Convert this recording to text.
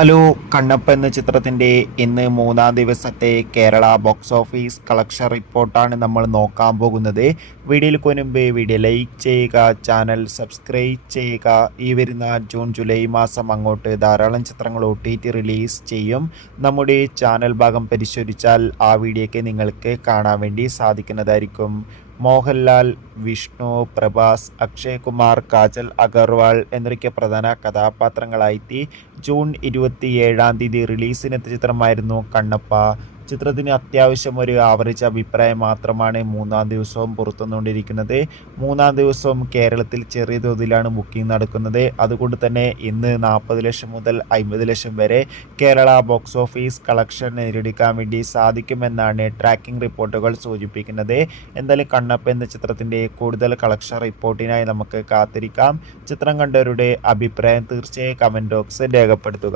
Hello. Kannappa എന്ന ചിത്രത്തിൻ്റെ ഇന്ന് മൂന്നാം ദിവസത്തെ കേരള ബോക്സ് ഓഫീസ് കളക്ഷൻ റിപ്പോർട്ടാണ് നമ്മൾ നോക്കാൻ പോകുന്നത്. വീഡിയോയിൽ മുൻപ് വീഡിയോ ലൈക്ക് ചെയ്യുക, ചാനൽ സബ്സ്ക്രൈബ് ചെയ്യുക. ഈ വരുന്ന ജൂൺ ജൂലൈ മാസം അങ്ങോട്ട് ധാരാളം ചിത്രങ്ങൾ OTT റിലീസ് ചെയ്യും. നമ്മുടെ ചാനൽ ഭാഗം പരിശോധിച്ചാൽ ആ വീഡിയോയ്ക്ക് നിങ്ങൾക്ക് കാണാൻ വേണ്ടി സാധിക്കുന്നതായിരിക്കും. മോഹൻലാൽ, വിഷ്ണു, പ്രഭാസ്, അക്ഷയ് കുമാർ, കാജൽ അഗർവാൾ എന്നൊക്കെ പ്രധാന കഥാപാത്രങ്ങളായിട്ട് ജൂൺ 27 റിലീസിനെത്തിയ ചിത്രമായിരുന്നു കണ്ണപ്പ. ചിത്രത്തിന് അത്യാവശ്യം ഒരു ആവറേജ് അഭിപ്രായം മാത്രമാണ് മൂന്നാം ദിവസവും പുറത്തുവന്നുകൊണ്ടിരിക്കുന്നത്. മൂന്നാം ദിവസവും കേരളത്തിൽ ചെറിയ തോതിലാണ് ബുക്കിംഗ് നടക്കുന്നത്. അതുകൊണ്ട് തന്നെ ഇന്ന് 40 ലക്ഷം മുതൽ 50 ലക്ഷം വരെ കേരള ബോക്സ് ഓഫീസ് കളക്ഷൻ നേടിയെടുക്കാൻ വേണ്ടി സാധിക്കുമെന്നാണ് ട്രാക്കിംഗ് റിപ്പോർട്ടുകൾ സൂചിപ്പിക്കുന്നത്. എന്തായാലും കണ്ണപ്പ എന്ന ചിത്രത്തിൻ്റെ കൂടുതൽ കളക്ഷൻ റിപ്പോർട്ടിനായി നമുക്ക് കാത്തിരിക്കാം. ചിത്രം കണ്ടവരുടെ അഭിപ്രായം തീർച്ചയായും കമൻറ്റ് ബോക്സിൽ രേഖപ്പെടുത്തുക.